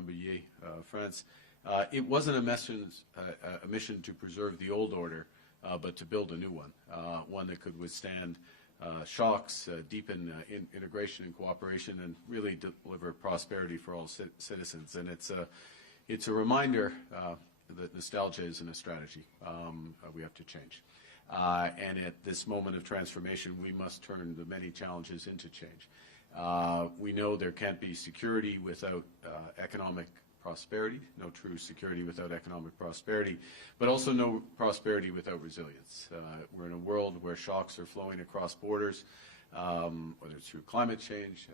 Rambouillet, France. It wasn't a mission to preserve the old order, but to build a new one, one that could withstand shocks, deepen integration and cooperation, and really deliver prosperity for all citizens. And it's a reminder that nostalgia isn't a strategy. We have to change. And at this moment of transformation, we must turn the many challenges into change. We know there can't be security without economic prosperity, no true security without economic prosperity, but also no prosperity without resilience. We're in a world where shocks are flowing across borders, whether it's through climate change,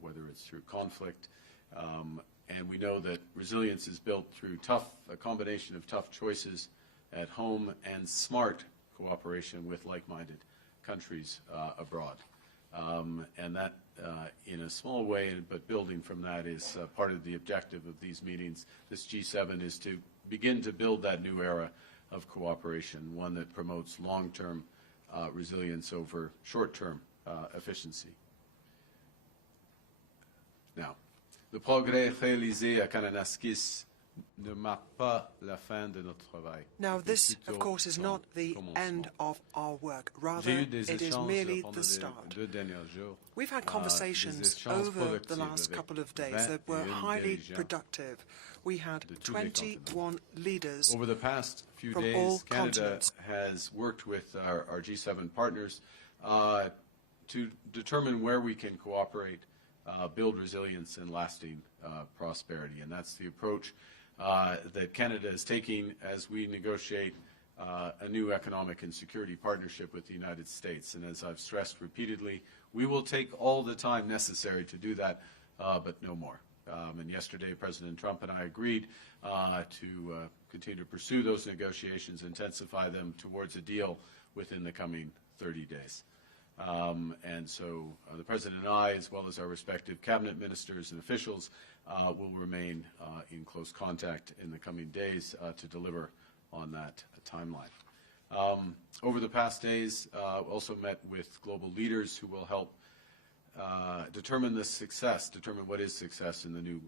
whether it's through conflict, and we know that resilience is built through a combination of tough choices at home and smart cooperation with like-minded countries abroad. And that, in a small way, but building from that, is part of the objective of these meetings. This G7 is to begin to build that new era of cooperation, one that promotes long-term resilience over short-term efficiency. Now, le progrès réalisé à Kananaskis ne marque pas la fin de notre travail. Now, this, of course, is not the end of our work. Rather, it is merely the start. We've had conversations over the last couple of days that were highly productive. We had 21 leaders over the past few from days. all Canada continents. has worked with our G7 partners to determine where we can cooperate, build resilience and lasting prosperity. And that's the approach that Canada is taking as we negotiate a new economic and security partnership with the United States. And as I've stressed repeatedly, we will take all the time necessary to do that, but no more. And yesterday, President Trump and I agreed to continue to pursue those negotiations, intensify them towards a deal within the coming 30 days. And so the President and I, as well as our respective cabinet ministers and officials, will remain in close contact in the coming days to deliver on that timeline. Over the past days, also met with global leaders who will help determine what is success in the new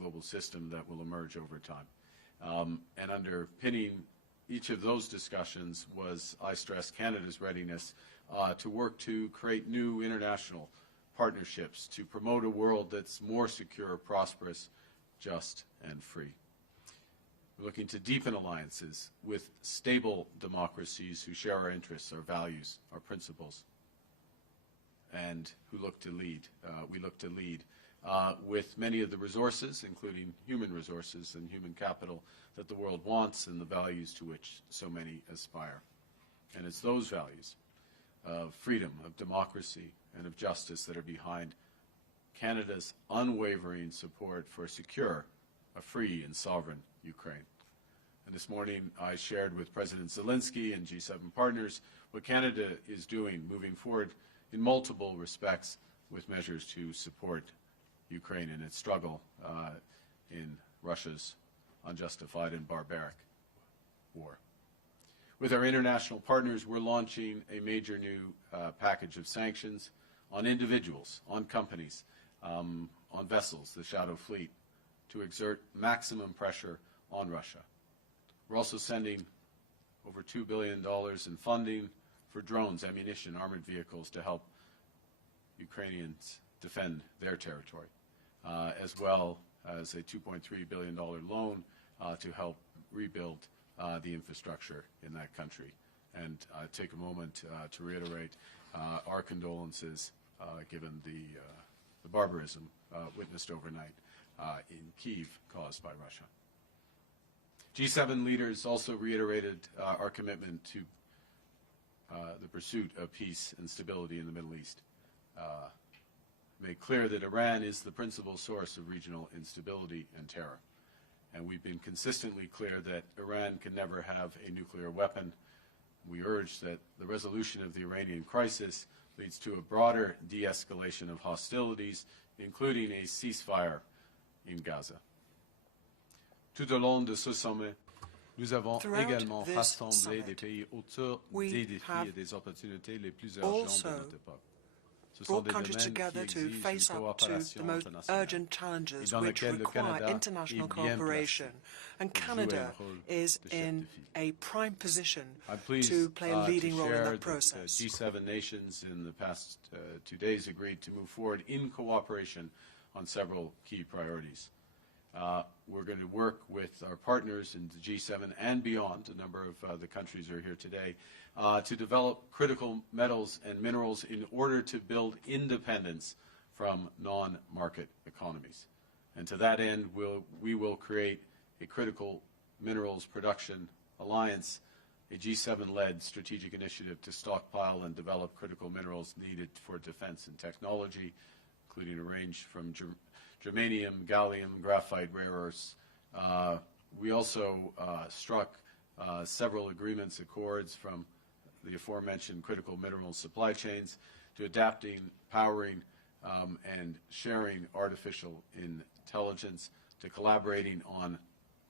global system that will emerge over time. And underpinning each of those discussions was, I stress, Canada's readiness to work to create new international partnerships to promote a world that's more secure, prosperous, just, and free. We're looking to deepen alliances with stable democracies who share our interests, our values, our principles, and who look to lead. We look to lead with many of the resources, including human resources and human capital, that the world wants and the values to which so many aspire. And it's those values of freedom, of democracy, and of justice that are behind Canada's unwavering support for a secure, a free and sovereign Ukraine. And this morning I shared with President Zelensky and G7 partners what Canada is doing moving forward in multiple respects with measures to support Ukraine in its struggle in Russia's unjustified and barbaric war. With our international partners, we're launching a major new package of sanctions on individuals, on companies, on vessels, the Shadow Fleet, to exert maximum pressure on Russia. We're also sending over $2 billion in funding for drones, ammunition, armored vehicles to help Ukrainians defend their territory, as well as a $2.3 billion loan to help rebuild the infrastructure in that country. And take a moment to reiterate our condolences given the barbarism witnessed overnight in Kyiv caused by Russia. G7 leaders also reiterated our commitment to the pursuit of peace and stability in the Middle East. Made clear that Iran is the principal source of regional instability and terror. And we've been consistently clear that Iran can never have a nuclear weapon. We urge that the resolution of the Iranian crisis leads to a broader de-escalation of hostilities, including a ceasefire in Gaza. Tout au long de ce sommet, nous avons également rassemblé des pays autour des défis et des opportunités les plus urgents de notre époque. brought countries together to face up to the most urgent challenges which require international cooperation. And Canada is in a prime position to play a leading role in that process. G7 nations in the past 2 days agreed to move forward in cooperation on several key priorities. We're going to work with our partners in the G7 and beyond, a number of the countries are here today, to develop critical metals and minerals in order to build independence from non-market economies. And to that end, we will create a critical minerals production alliance, a G7-led strategic initiative to stockpile and develop critical minerals needed for defense and technology, including a range from germanium, gallium, graphite, rare earths. We also struck several agreements, accords from the aforementioned critical mineral supply chains to adapting, powering, and sharing artificial intelligence, to collaborating on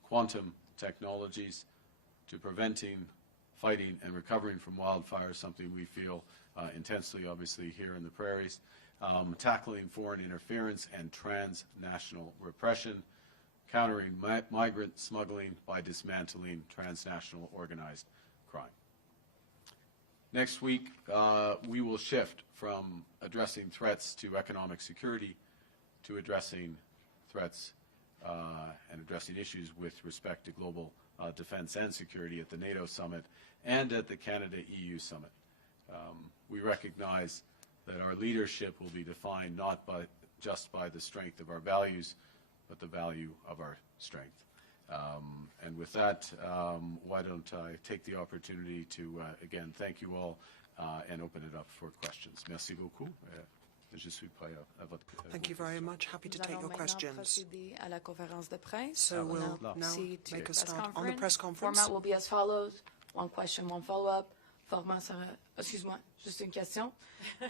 quantum technologies, to preventing, fighting, and recovering from wildfires, something we feel intensely, obviously, here in the prairies, tackling foreign interference and transnational repression, countering migrant smuggling by dismantling transnational organized crime. Next week, we will shift from addressing threats to economic security to addressing threats and addressing issues with respect to global defense and security at the NATO summit and at the Canada-EU summit. We recognize that our leadership will be defined not just by the strength of our values, but the value of our strength. And with that, why don't I take the opportunity to, again, thank you all and open it up for questions. Merci beaucoup. Je suis prêt à votre question. Thank you very much. Happy to take your questions. So we'll now make a start on the press conference. Format will be as follows. One question, one follow-up. Format sera... Excuse-moi, juste une question.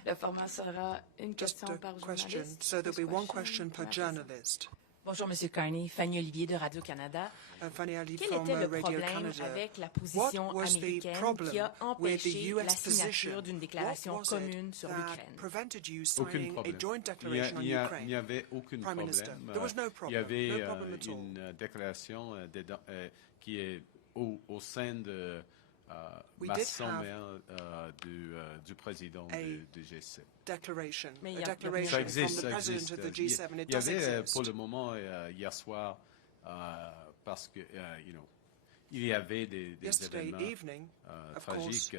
Le format sera une question par journaliste. So there'll be one question per journalist. Bonjour, Monsieur Carney. Fanny Olivier de Radio-Canada. Fanny Ali Quel from était le Radio problème Canada. avec la position américaine qui a empêché la position? signature d'une déclaration commune sur l'Ukraine? Prevented you signing a joint declaration on Ukraine? Il n'y avait aucun Prime Minister, there was no problem. Il y avait no problem at all. une déclaration qui est au sein de du président du G7. Declaration. Mais a declaration ça existe, from the president of the G7. It il y does avait exist. pour le moment hier soir parce que il y avait des événements evening, tragiques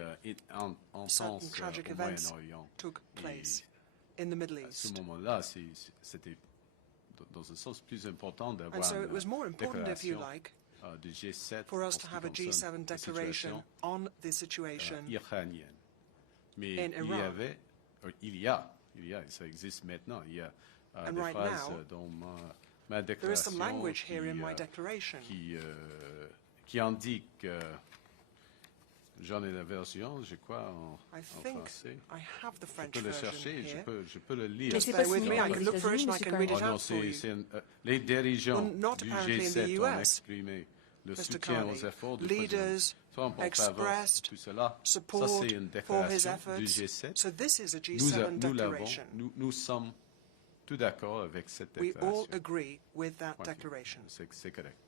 intenses au Moyen-Orient. Took place in the Middle East. À ce moment-là, c'était dans un sens plus important d'avoir so it was more important, if you déclaration like, du G7 for us to have a G7 declaration on the situation iranienne. Mais in Iran. il y a, ça existe maintenant, il y a des right phrases now, dans ma déclaration there is some language here in my declaration qui indique, j'en ai la version, je crois, en français. I have the French je peux le version chercher, here. je peux le lire. Mais c'est pas with me, I can look for it and I can read it non, out for you. Les dirigeants not du apparently in the G7 ont US, exprimé le Mr. soutien Carney. aux efforts du Leaders président Trump en faveur de tout cela. support Ça, c'est une for his déclaration efforts. du G7. So this is a G7 declaration. Nous sommes tout d'accord avec cette We déclaration. all agree with that declaration. C'est correct.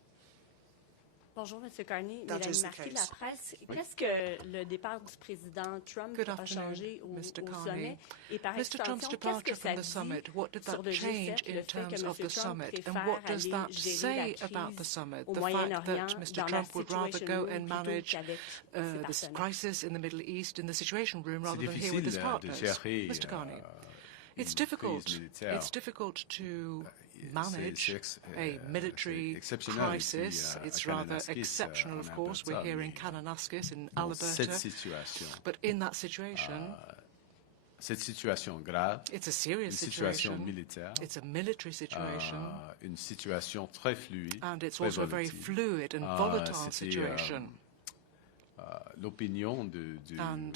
Bonjour, M. Carney. That Mélanie is the Marquis de case. la presse. Qu'est-ce que le départ du président Trump Good a afternoon, changé au Mr. Carney. sommet? Et par Mr. Trump's extension, qu'est-ce departure que ça from the summit, what did dit sur that le change G7, in le fait que terms M. of the Trump summit? And préfère what does aller that gérer say la about the crise summit? au The fact that Moyen-Orient Mr. dans la Trump would rather Situation go Room and plutôt manage qu'avec ses this partenaires? crisis in the Middle East in the Situation Room rather than here difficile with his de partners. gérer, Mr. Carney, it's une difficult. crise militaire. It's difficult to manage a c'est military exceptionnel ici, crisis. à It's rather Kananaskis, exceptional, of en course. We're Alberta, here in mais Kananaskis in dans cette Alberta. situation, But in that situation, cette situation grave, it's a serious une situation situation. militaire, It's a military situation. une situation très fluide, And it's très also a very volatile. fluid and volatile C'était, situation. l'opinion de M.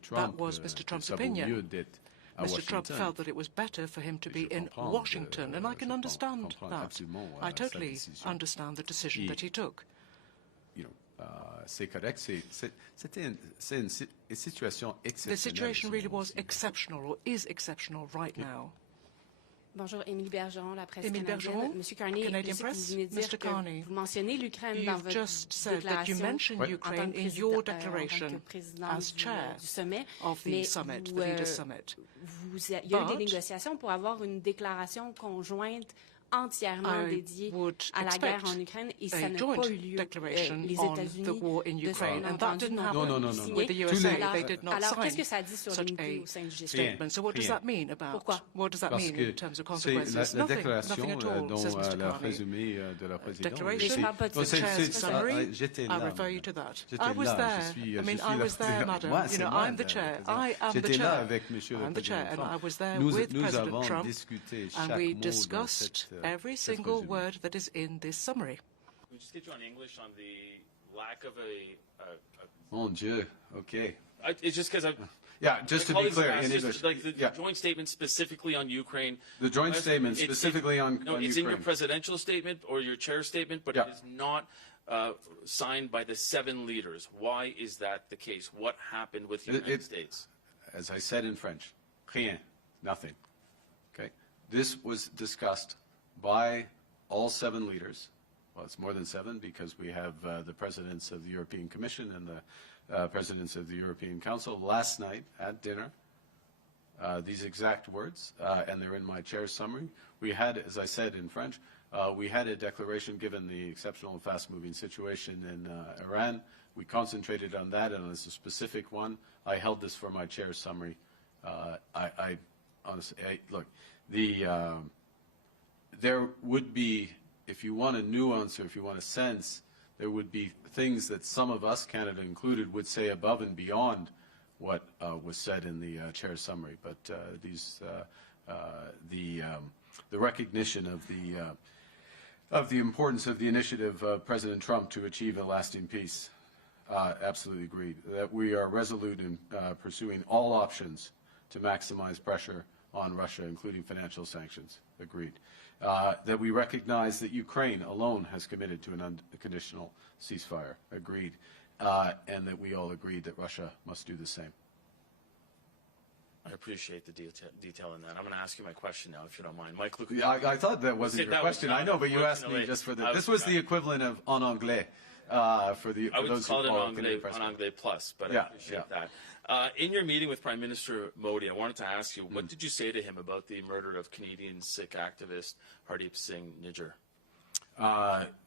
Trump. That was Mr. Trump's ça vaut opinion. mieux d'être à Mr. Trump Washington. felt that it was better for him to Et be je in comprends, Washington, and I can je understand comprends that. absolument, I sa totally décision. understand the decision Et, that he took. c'est correct. C'est une situation exceptionnelle. The situation really was exceptional, or is exceptional right now. Bonjour, Émilie Bergeron, la presse Émilie canadienne. Bergeron, Monsieur Carney, Canadian je sais que Press. vous venez de dire Mr. que Carney, vous mentionnez l'Ukraine dans you've votre just said that you déclaration mentioned en tant Ukraine que in your en tant que declaration président as chair du sommet. of the Mais summit, vous, the Leaders' Summit. il y a eu des But négociations pour avoir une déclaration conjointe entièrement dédiée à la guerre en Ukraine et ça n'a pas eu lieu. Les États-Unis de ce qu'on a entendu n'ont pas signé. With the USA, they did not Alors, sign qu'est-ce que ça dit sur l'unité au sein du G7? statement. So what does that mean about? Pourquoi? What does that Parce mean que in terms of c'est consequences? la Nothing déclaration at all, dont says Mr. la Carney. résumé de la présidente. Declaration, Je parle pas de the cette chair's summary, J'étais I là. refer you to that. J'étais I was là, there. I mean, I was there, madam. Moi, You c'est know, moi, I'm the chair. I am the J'étais là chair. avec Monsieur le I'm the chair, Président and I was there Trump. with Nous President avons Trump, discuté and chaque we mot dans discussed every cette single résumé. word that is in this summary. We just get you on English on the lack of Mon Dieu. Okay. it's just because Yeah, just to be clear, in just English. like the Yeah. joint statement specifically on Ukraine. The joint statement It's- specifically on No, on it's in your Ukraine. presidential statement or your chair statement, but Yeah. it is not signed by the 7 leaders. Why is that the case? What happened with the United States? As I said in French, rien, nothing. Okay? This was discussed by all 7 leaders. Well, it's more than 7 because we have the presidents of the European Commission and the presidents of the European Council last night at dinner. These exact words, and they're in my chair's summary. We had, as I said in French, we had a declaration given the exceptional and fast-moving situation in Iran. We concentrated on that, and as a specific one, I held this for my chair's summary. I honestly, look, there would be, if you want a nuance or if you want a sense, there would be things that some of us, Canada included, would say above and beyond what was said in the chair's summary. But the recognition of the importance of the initiative of President Trump to achieve a lasting peace, absolutely agreed. That we are resolute in pursuing all options to maximize pressure on Russia, including financial sanctions, agreed. That we recognize that Ukraine alone has committed to an unconditional ceasefire, agreed. And that we all agreed that Russia must do the same. I appreciate the detail in that. I'm going to ask you my question now, if you don't mind. Mike, Luke. Yeah, I thought that wasn't your question. I know, but you asked me just for the. This was the equivalent of en anglais for the. I would those call it who follow en anglais plus, but Yeah, I appreciate that. In your meeting with Prime Minister Modi, I wanted to ask you, what did you say to him about the murder of Canadian Sikh activist Hardeep Singh Nijjar?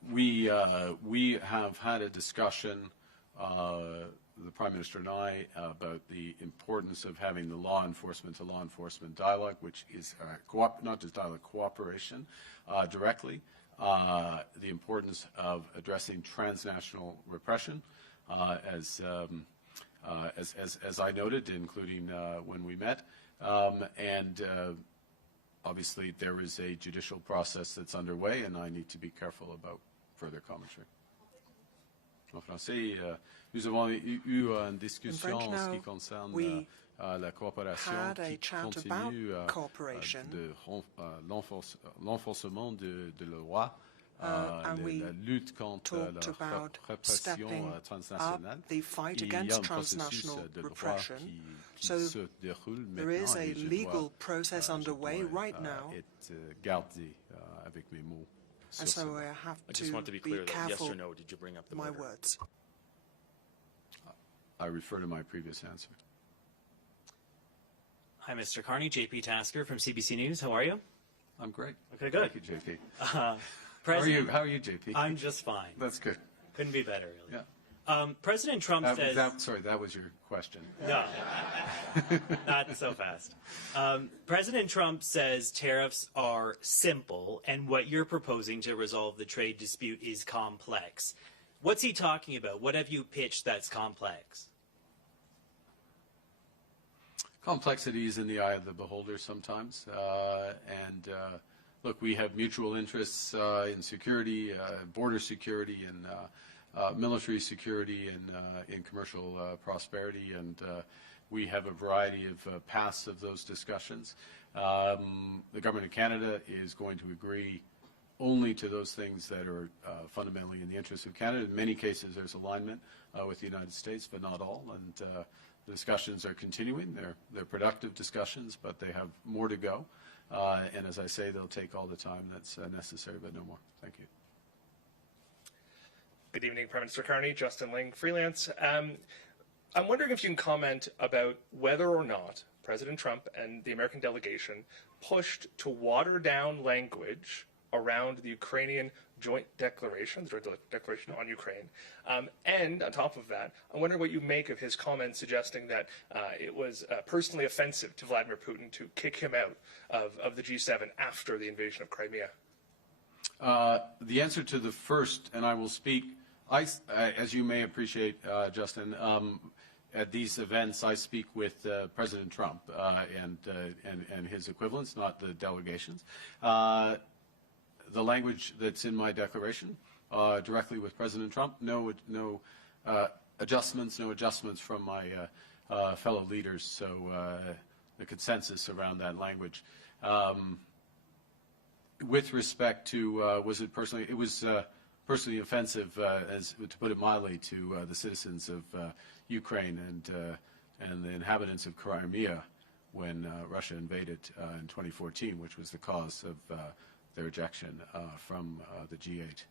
We have had a discussion, the Prime Minister and I, about the importance of having the law enforcement to law enforcement dialogue, which is not just dialogue, cooperation directly. The importance of addressing transnational repression, as I noted, including when we met, and obviously there is a judicial process that's underway, and I need to be careful about further commentary. En français, nous avons eu une discussion en ce qui concerne la coopération qui continue de l'enforcement de la loi, la lutte contre la répression transnationale. The fight against transnational repression. So there is a legal process underway right now. Avec mes mots. And so I have I just want to be clear that yes careful or no, did you bring up the my murder? words. I refer to my previous answer. Hi, Mr. Carney. JP Tasker from CBC News. How are you? I'm great. Okay, good. Thank you, JP. President, How are you, JP? I'm just fine. That's good. Couldn't be better, really. Yeah. President Trump says... Sorry, that was your question. No, not so fast. President Trump says tariffs are simple, and what you're proposing to resolve the trade dispute is complex. What's he talking about? What have you pitched that's complex? Complexity is in the eye of the beholder sometimes. Look, we have mutual interests in security, border security, and military security, and in commercial prosperity, and we have a variety of paths of those discussions. The Government of Canada is going to agree only to those things that are fundamentally in the interest of Canada. In many cases, there's alignment with the United States, but not all. And the discussions are continuing. They're productive discussions, but they have more to go. And as I say, they'll take all the time that's necessary, but no more. Thank you. Good evening, Prime Minister Carney. Justin Ling, freelance. I'm wondering if you can comment about whether or not President Trump and the American delegation pushed to water down language around the Ukrainian joint declaration, the joint declaration on Ukraine. And on top of that, I wonder what you make of his comment suggesting that it was personally offensive to Vladimir Putin to kick him out of the G7 after the invasion of Crimea. The answer to the first, and I will speak, as you may appreciate, Justin, at these events, I speak with President Trump and his equivalents, not the delegations. The language that's in my declaration, directly with President Trump, no adjustments from my fellow leaders. So the consensus around that language. With respect to was it personally? It was personally offensive, as to put it mildly, to the citizens of Ukraine and the inhabitants of Crimea when Russia invaded in 2014, which was the cause of their ejection from the G8.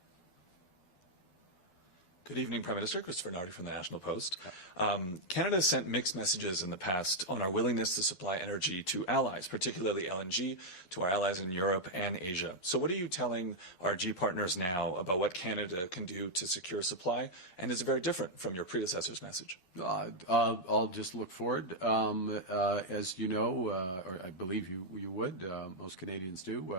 Good evening, Prime Minister. Christopher Nardi from the National Post. Canada has sent mixed messages in the past on our willingness to supply energy to allies, particularly LNG, to our allies in Europe and Asia. So what are you telling our G partners now about what Canada can do to secure supply? And is it very different from your predecessor's message? I'll just look forward. As you know, or I believe you would, most Canadians do,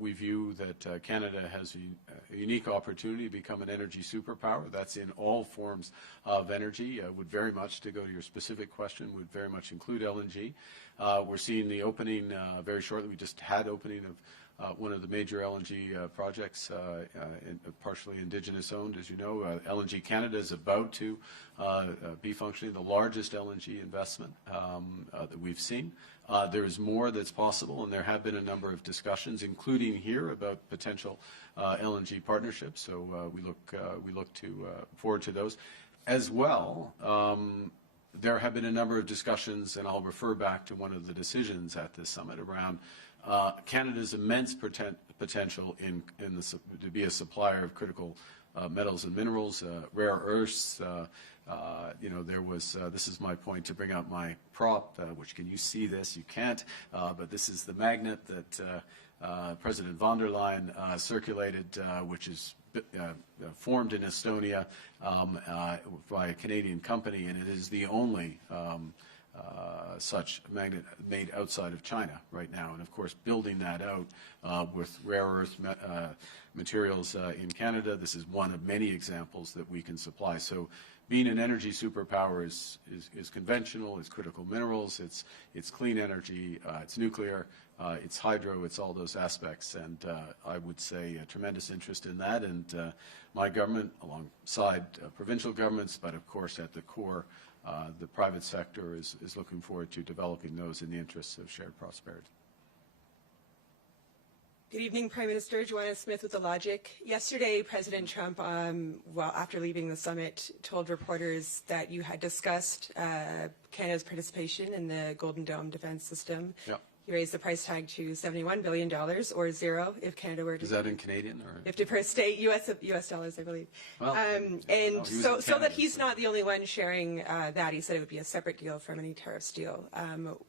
we view that Canada has a unique opportunity to become an energy superpower. That's in all forms of energy. Would very much, to go to your specific question, would very much include LNG. We're seeing the opening very shortly. We just had opening of one of the major LNG projects, partially Indigenous owned, as you know. LNG Canada is about to be functioning the largest LNG investment that we've seen. There is more that's possible, and there have been a number of discussions, including here, about potential LNG partnerships. So we look forward to those. As well, there have been a number of discussions, and I'll refer back to one of the decisions at this summit around Canada's immense potential to be a supplier of critical metals and minerals, rare earths. There was, this is my point to bring out my prop, which can you see this? You can't, but this is the magnet that President von der Leyen circulated, which is formed in Estonia by a Canadian company, and it is the only such magnet made outside of China right now. And of course, building that out with rare earth materials in Canada, this is one of many examples that we can supply. So being an energy superpower is conventional, it's critical minerals, it's clean energy, it's nuclear, it's hydro, it's all those aspects. And I would say a tremendous interest in that. And my government, alongside provincial governments, but of course at the core, the private sector is looking forward to developing those in the interests of shared prosperity. Good evening, Prime Minister. Joanna Smith with The Logic. Yesterday, President Trump, after leaving the summit, told reporters that you had discussed Canada's participation in the Golden Dome defense system. Yep. He raised the price tag to $71 billion, or zero if Canada were to... Is that in Canadian? Or? 50% U.S. dollars, I believe. Well, so that he's not the only one sharing that. He said it would be a separate deal from any tariffs deal.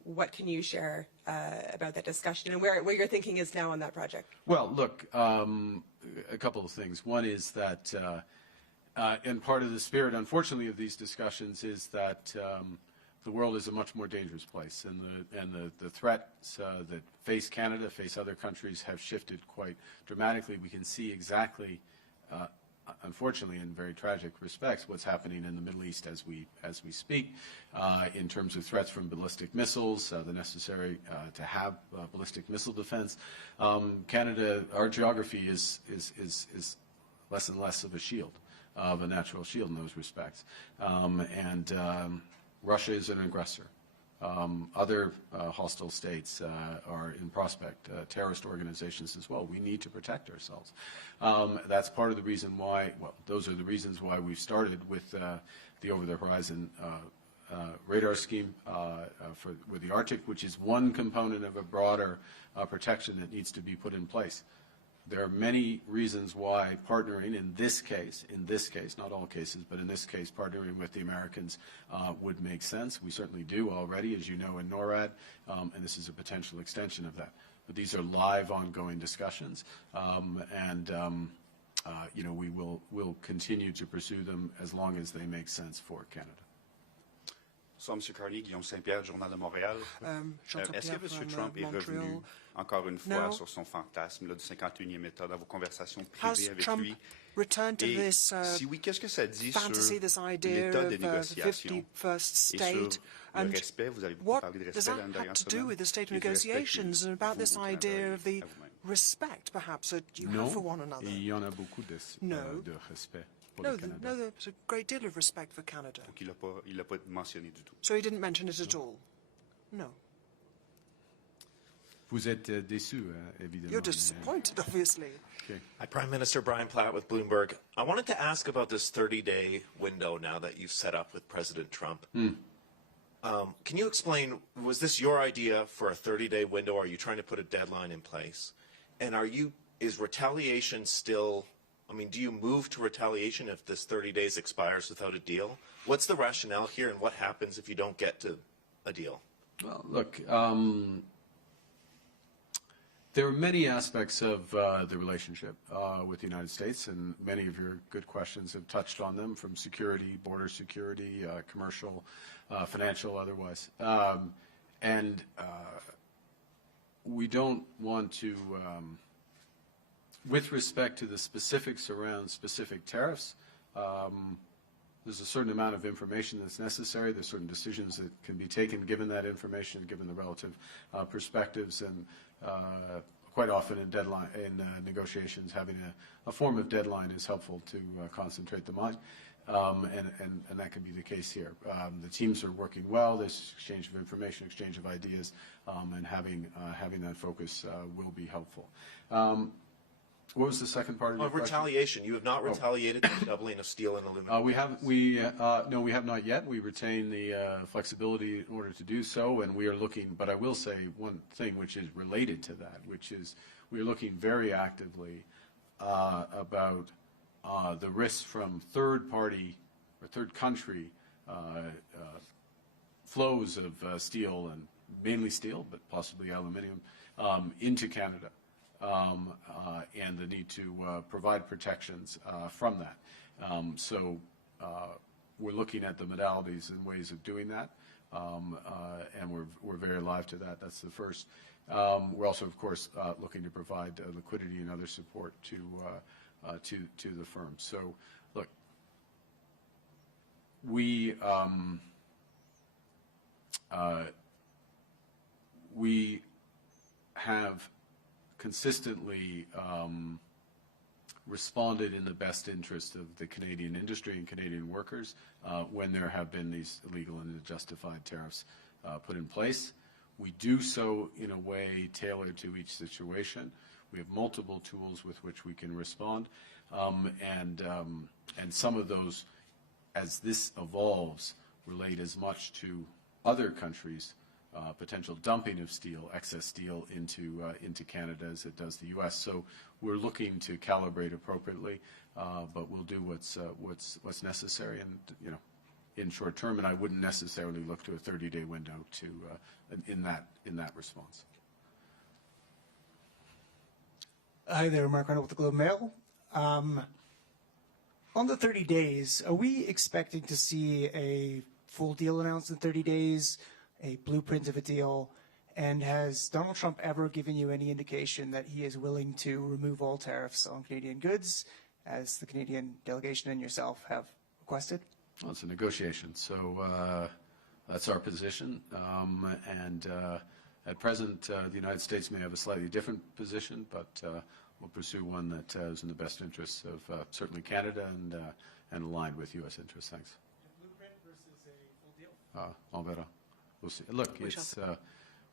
What can you share about that discussion and where your thinking is now on that project? Well, look, a couple of things. One is that, and part of the spirit, unfortunately, of these discussions is that the world is a much more dangerous place, and the threats that face Canada, face other countries, have shifted quite dramatically. We can see exactly, unfortunately, in very tragic respects, what's happening in the Middle East as we speak, in terms of threats from ballistic missiles, the necessary to have ballistic missile defense. Canada, our geography is less and less of a shield, of a natural shield in those respects, and Russia is an aggressor. Other hostile states are in prospect, terrorist organizations as well. We need to protect ourselves. That's part of the reason why, well, those are the reasons why we've started with the over-the-horizon radar scheme with the Arctic, which is one component of a broader protection that needs to be put in place. There are many reasons why partnering in this case, not all cases, but in this case, partnering with the Americans would make sense. We certainly do already, as you know, in NORAD, and this is a potential extension of that. But these are live, ongoing discussions, you know, we'll continue to pursue them as long as they make sense for Canada. Bonsoir, M. Carney. Guillaume Saint-Pierre, Journal de Montréal. Est-ce que M. Trump est revenu encore une fois sur son fantasme là, du 51e État dans vos conversations privées avec lui? Et si oui, qu'est-ce que ça dit sur l'état des négociations et sur le respect? Vous avez beaucoup parlé de respect l'année dernière. What does that have to do with the state of negotiations and about this idea of the respect, perhaps, that you have for one another? Il y en a beaucoup de respect. No, there's a great deal of respect for Canada. Donc il l'a pas mentionné du tout. So he didn't mention it at all? No. Vous êtes déçu, évidemment. You're disappointed, obviously. Okay. Hi, Prime Minister Brian Platt with Bloomberg. I wanted to ask about this 30-day window now that you've set up with President Trump. Can you explain, was this your idea for a 30-day window? Are you trying to put a deadline in place? And is retaliation still... I mean, do you move to retaliation if this 30 days expires without a deal? What's the rationale here, and what happens if you don't get to a deal? Well, look, there are many aspects of the relationship with the United States, and many of your good questions have touched on them, from security, border security, commercial, financial, otherwise. And we don't want to... with respect to the specifics around specific tariffs, there's a certain amount of information that's necessary. There's certain decisions that can be taken given that information, given the relative perspectives, and quite often in negotiations, having a form of deadline is helpful to concentrate the mind, and that can be the case here. The teams are working well. There's exchange of information, exchange of ideas, and having that focus will be helpful. What was the second part of your question? Retaliation. You have not retaliated to the doubling of steel and aluminum. No, we have not yet. We retain the flexibility in order to do so, and we are looking. But I will say one thing which is related to that, which is we are looking very actively about the risks from third-party or third-country flows of steel, and mainly steel, but possibly aluminum, into Canada. And the need to provide protections from that. So we're looking at the modalities and ways of doing that, and we're very alive to that. That's the first. We're also, of course, looking to provide liquidity and other support to the firm. So, look, we have consistently responded in the best interest of the Canadian industry and Canadian workers when there have been these illegal and unjustified tariffs put in place. We do so in a way tailored to each situation. We have multiple tools with which we can respond, and some of those, as this evolves, relate as much to other countries' potential dumping of steel, excess steel into Canada as it does the U.S. So we're looking to calibrate appropriately, but we'll do what's necessary, and in short term. And I wouldn't necessarily look to a 30-day window in that response. Hi there, Mark Carney with the Globe Mail. On the 30 days, are we expecting to see a full deal announced in 30 days? A blueprint of a deal, and has Donald Trump ever given you any indication that he is willing to remove all tariffs on Canadian goods, as the Canadian delegation and yourself have requested? Well, it's a negotiation, so that's our position, and at present the United States may have a slightly different position, but we'll pursue one that is in the best interests of certainly Canada and aligned with U.S. interests. Thanks. A blueprint versus a full deal? On verra. We'll see. Look, it's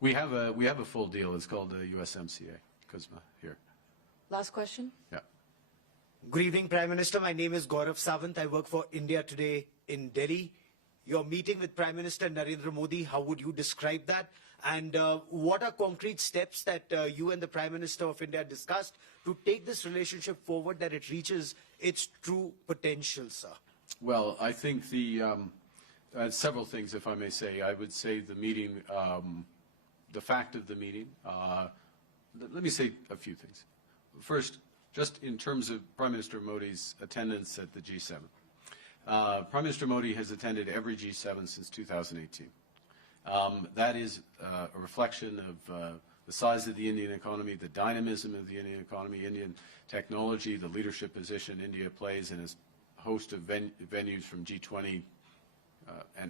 we have a full deal. It's called the USMCA. Kuzma here. Last question. Yeah. Good evening, Prime Minister. My name is Gaurav Sawant. I work for India Today in Delhi. Your meeting with Prime Minister Narendra Modi, how would you describe that? And what are concrete steps that you and the Prime Minister of India discussed to take this relationship forward, that it reaches its true potential, sir? Well, I think several things, if I may say. I would say the meeting, the fact of the meeting, let me say a few things. First, just in terms of Prime Minister Modi's attendance at the G7. Prime Minister Modi has attended every G7 since 2018. That is a reflection of the size of the Indian economy, the dynamism of the Indian economy, Indian technology, the leadership position India plays in a host of venues from G20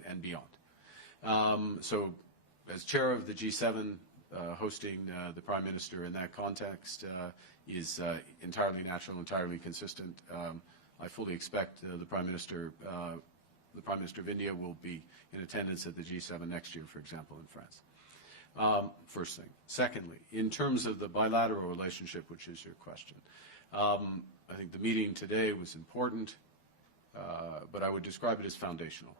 and beyond. So as chair of the G7, hosting the Prime Minister in that context is entirely natural, entirely consistent. I fully expect the Prime Minister of India will be in attendance at the G7 next year, for example, in France. First thing. Secondly, in terms of the bilateral relationship, which is your question, I think the meeting today was important, but I would describe it as foundational,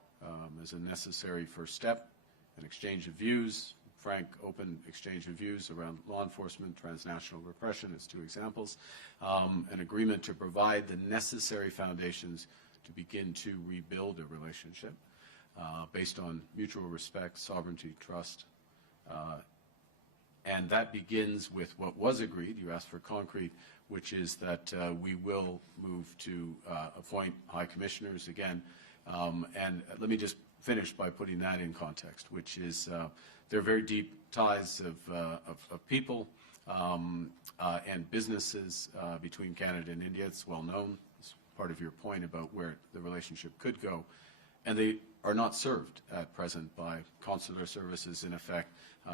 as a necessary first step, an exchange of views, frank, open exchange of views around law enforcement, transnational repression as two examples, an agreement to provide the necessary foundations to begin to rebuild a relationship based on mutual respect, sovereignty, trust. And that begins with what was agreed, you asked for concrete, which is that we will move to appoint high commissioners again. And let me just finish by putting that in context, which is there are very deep ties of people and businesses between Canada and India. It's well known. It's part of your point about where the relationship could go. And they are not served at present by consular services, in effect,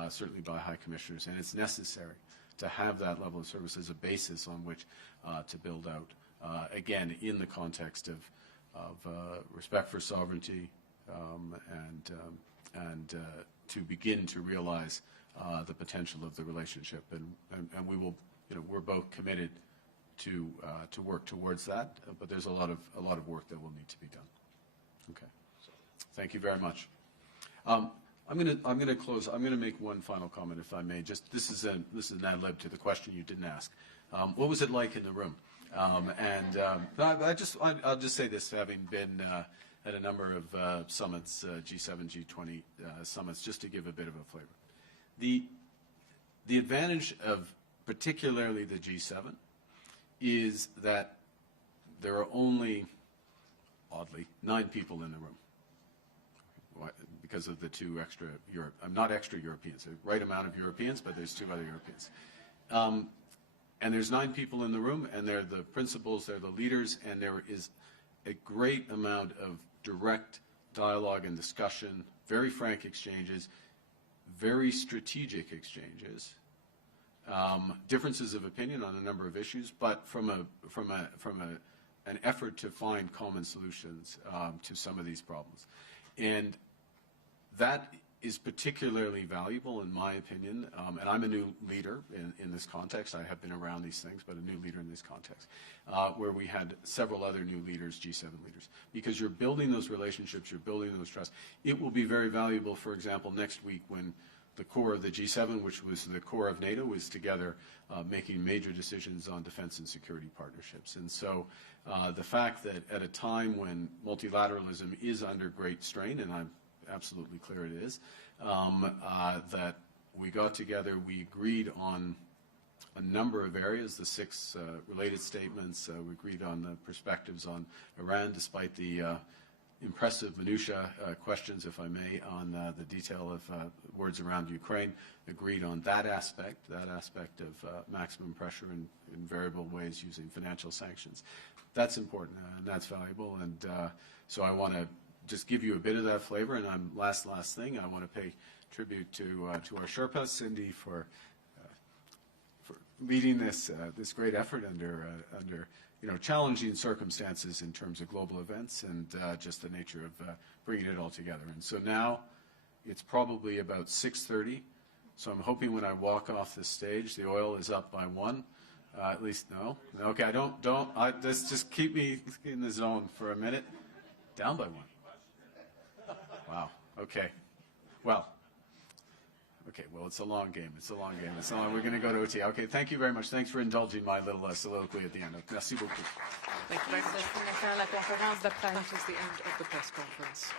certainly by high commissioners. And it's necessary to have that level of service as a basis on which to build out, again, in the context of respect for sovereignty and to begin to realize the potential of the relationship. And we will, we're both committed to work towards that, but there's a lot of work that will need to be done. Okay. Thank you very much. I'm going to close. I'm going to make one final comment, if I may. Just this is an ad-lib to the question you didn't ask. What was it like in the room? I'll just say this, having been at a number of summits, G7, G20 summits, just to give a bit of a flavor. The advantage of particularly the G7 is that there are only, oddly, 9 people in the room. Because of the two extra not extra Europeans, the right amount of Europeans, but there's 2 other Europeans. And there's 9 people in the room, and they're the principals, they're the leaders, and there is a great amount of direct dialogue and discussion, very frank exchanges, very strategic exchanges, differences of opinion on a number of issues, but from an effort to find common solutions to some of these problems. And that is particularly valuable, in my opinion, and I'm a new leader in this context. I have been around these things, but a new leader in this context, where we had several other new leaders, G7 leaders, because you're building those relationships, you're building those trusts. It will be very valuable, for example, next week when the core of the G7, which was the core of NATO, is together making major decisions on defense and security partnerships. And so the fact that at a time when multilateralism is under great strain, and I'm absolutely clear it is, that we got together, we agreed on a number of areas, the 6 related statements, we agreed on the perspectives on Iran, despite the impressive minutia questions, if I may, on the detail of words around Ukraine, agreed on that aspect of maximum pressure in variable ways using financial sanctions. That's important, and that's valuable, and so I want to just give you a bit of that flavor. And last thing, I want to pay tribute to our Sherpa, Cindy, for leading this great effort under challenging circumstances in terms of global events and just the nature of bringing it all together. And so now it's probably about 6:30. So I'm hoping when I walk off the stage, the oil is up by 1. At least, no. Okay, let's just keep me in the zone for a minute. Down by 1. Wow, okay. Well, it's a long game. We're going to go to OT. Okay, thank you very much. Thanks for indulging my little soliloquy at the end. Merci beaucoup. Thank you very much. That is the end of the press conference.